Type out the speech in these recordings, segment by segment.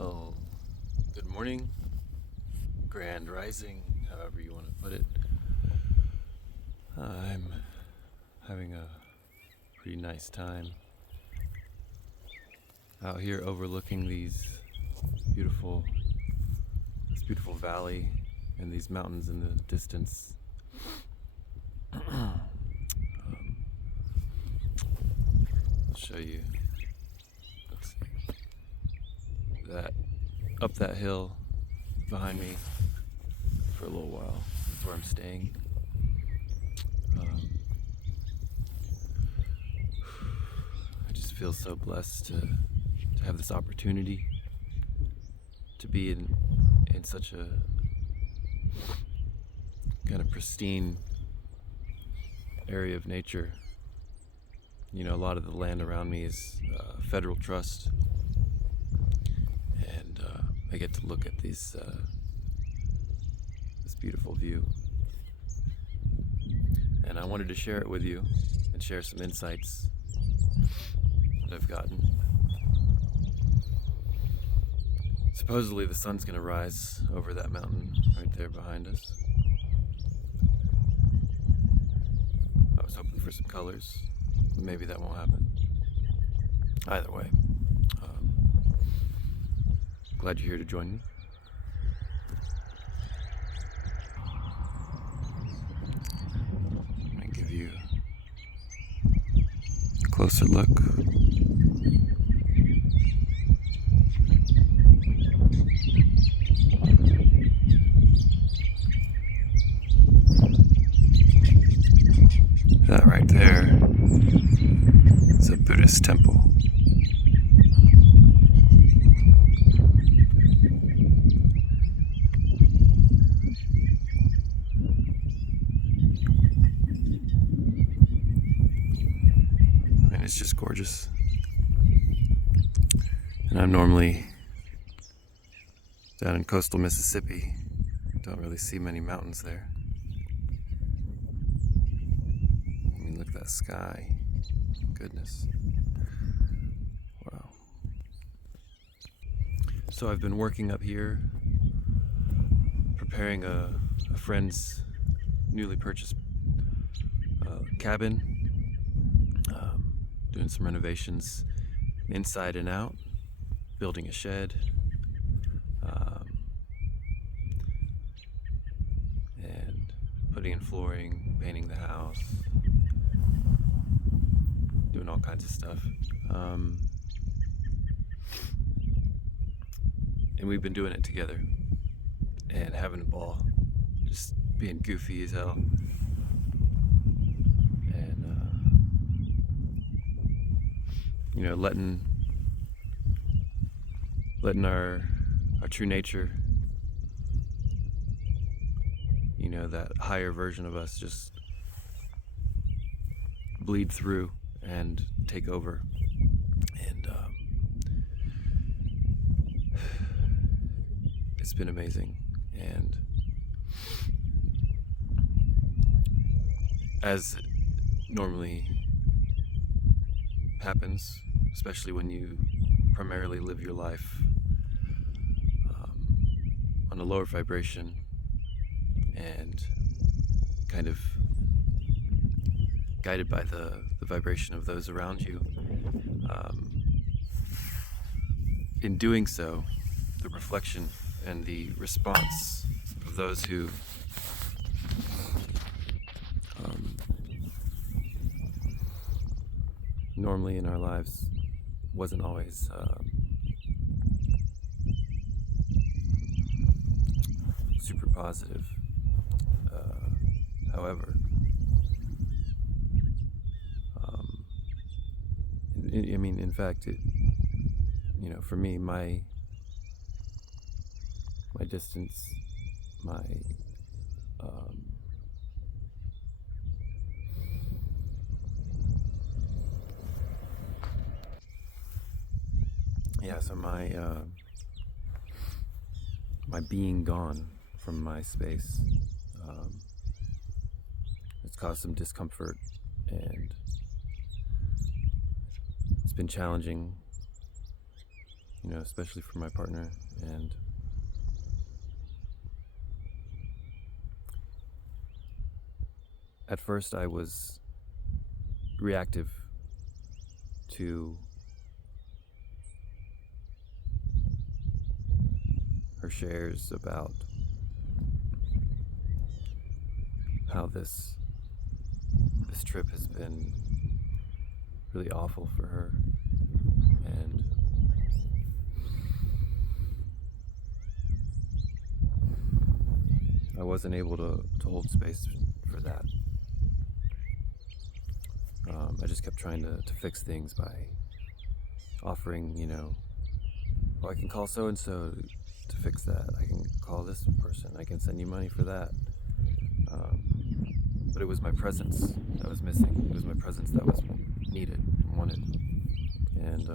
Oh, good morning, grand rising, however you want to put it. I'm having a pretty nice time out here overlooking beautiful, this beautiful valley and these mountains in the distance. I'll show you. Let's see. That up that hill behind me for a little while. That's where I'm staying. I just feel so blessed to have this opportunity to be in such a kind of pristine area of nature. You know, a lot of the land around me is federal trust, and I get to look at this beautiful view. And I wanted to share it with you and share some insights that I've gotten. Supposedly the sun's gonna rise over that mountain right there behind us. I was hoping for some colors. Maybe that won't happen. Either way, glad you're here to join me. I'm gonna give you a closer look. That right there is a Buddhist temple. And it's just gorgeous. And I'm normally down in coastal Mississippi. Don't really see many mountains there. I mean, look at that sky. Goodness. Wow. So I've been working up here, preparing a friend's newly purchased cabin, doing some renovations inside and out, building a shed, and putting in flooring, painting the house, doing all kinds of stuff. And we've been doing it together and having a ball, just being goofy as hell. And, you know, letting our true nature, you know, that higher version of us just bleed through and take over. And it's been amazing. And as it normally happens, especially when you primarily live your life on a lower vibration and kind of guided by the vibration of those around you. In doing so, the reflection and the response of those who normally in our lives wasn't always super positive. However, I mean, in fact, you know, for me, my distance, my so my being gone from my space, it's caused some discomfort, and it's been challenging especially for my partner. And at first I was reactive to her shares about how this trip has been really awful for her, and I wasn't able to hold space for that. I just kept trying to fix things by offering, oh, I can call so-and-so to fix that. I can call this person. I can send you money for that. But it was my presence that was missing. It was my presence that was needed and wanted. And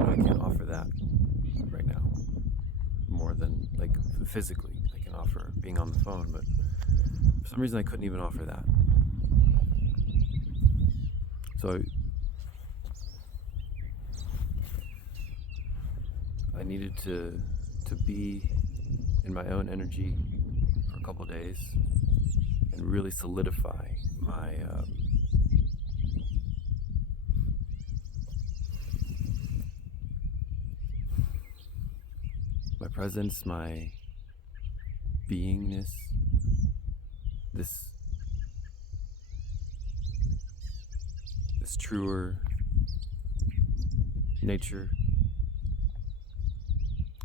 I can't offer that right now more than physically. I can offer being on the phone, but for some reason I couldn't even offer that. So I needed to be in my own energy for a couple days and really solidify my my presence, my beingness, this truer nature.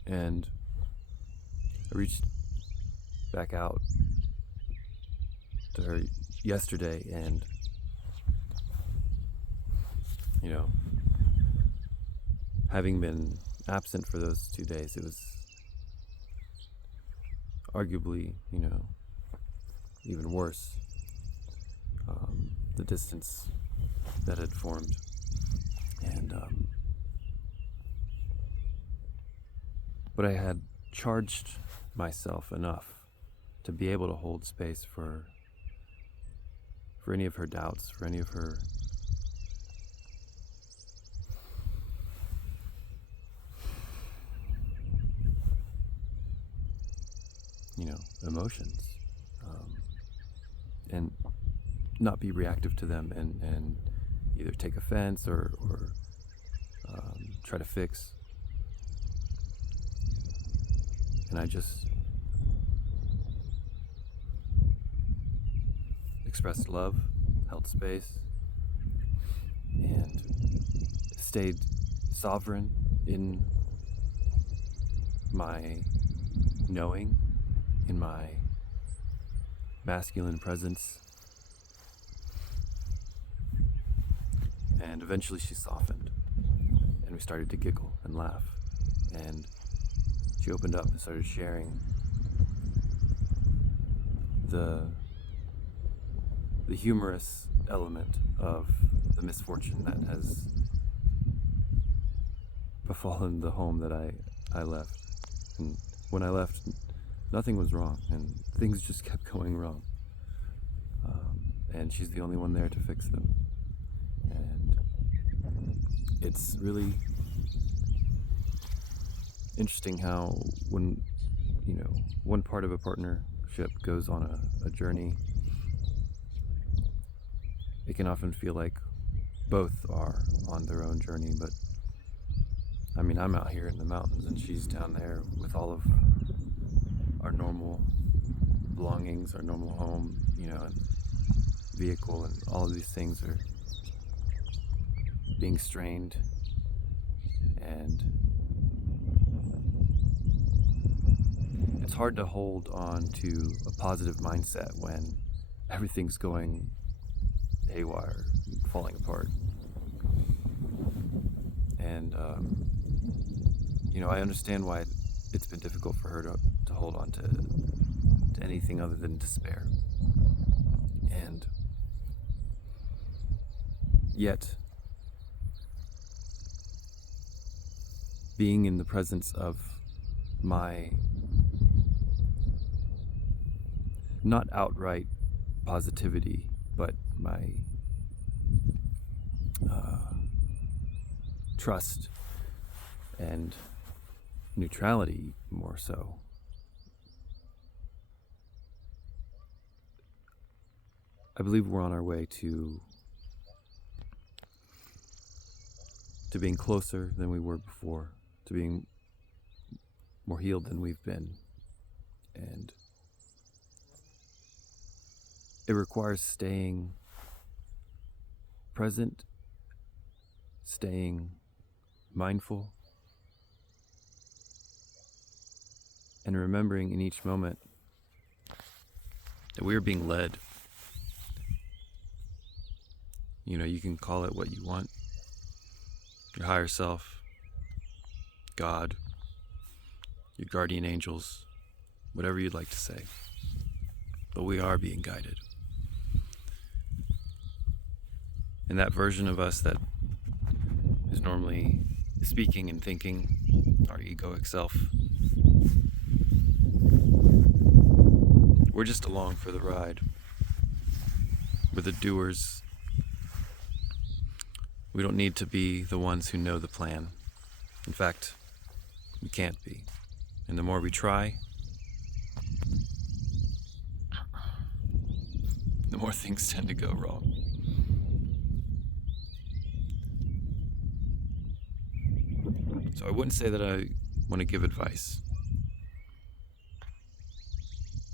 And I reached back out to her yesterday, and having been absent for those 2 days, it was arguably, even worse. The distance that had formed, and but I had charged myself enough to be able to hold space for any of her doubts, for any of her emotions, and not be reactive to them and either take offense or try to fix. And I just expressed love, held space, and stayed sovereign in my knowing, in my masculine presence. And eventually she softened, and we started to giggle and laugh, and she opened up and started sharing the humorous element of the misfortune that has befallen the home that I left. And when I left, nothing was wrong, and things just kept going wrong. And she's the only one there to fix them. And it's really interesting how when one part of a partnership goes on a journey, it can often feel like both are on their own journey. But I mean, I'm out here in the mountains and she's down there with all of our normal belongings, our normal home, and vehicle, and all of these things are being strained. And it's hard to hold on to a positive mindset when everything's going haywire, falling apart. And I understand why it's been difficult for her to hold on to anything other than despair. And yet, being in the presence of my not outright positivity, but my trust and neutrality more so. I believe we're on our way to being closer than we were before, to being more healed than we've been. And it requires staying present, staying mindful, and remembering in each moment that we are being led. You know, you can call it what you want. Your higher self, God, your guardian angels, whatever you'd like to say. But we are being guided. And that version of us that is normally speaking and thinking, our egoic self, we're just along for the ride. We're the doers. We don't need to be the ones who know the plan. In fact, we can't be. And the more we try, the more things tend to go wrong. So I wouldn't say that I want to give advice,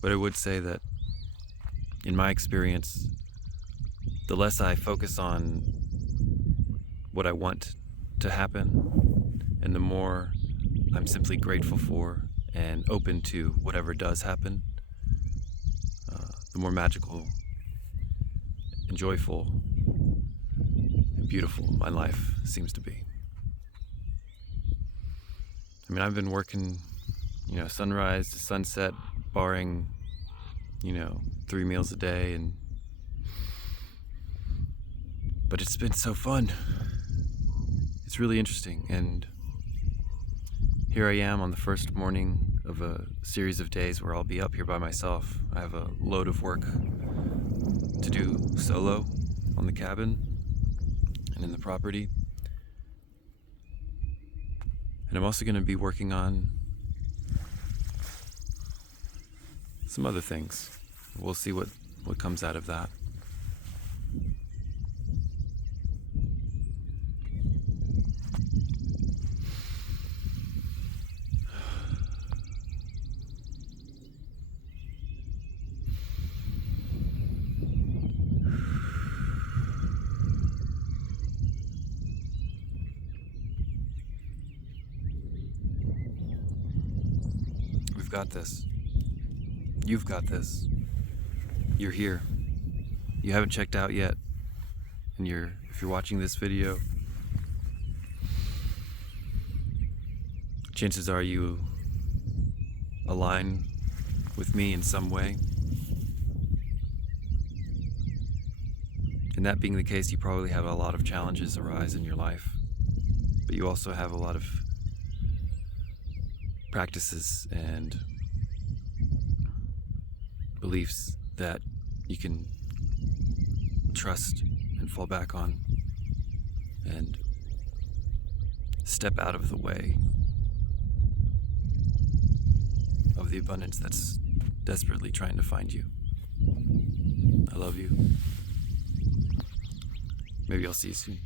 but I would say that in my experience, the less I focus on what I want to happen, and the more I'm simply grateful for and open to whatever does happen, the more magical and joyful and beautiful my life seems to be. I mean, I've been working, sunrise to sunset, barring, 3 meals a day, but it's been so fun. It's really interesting, and here I am on the first morning of a series of days where I'll be up here by myself. I have a load of work to do solo on the cabin and in the property. And I'm also going to be working on some other things. We'll see what comes out of that. We've got this. You've got this. You're here. You haven't checked out yet. And if you're watching this video, chances are you align with me in some way. And that being the case, you probably have a lot of challenges arise in your life, but you also have a lot of practices and beliefs that you can trust and fall back on and step out of the way of the abundance that's desperately trying to find you. I love you. Maybe I'll see you soon.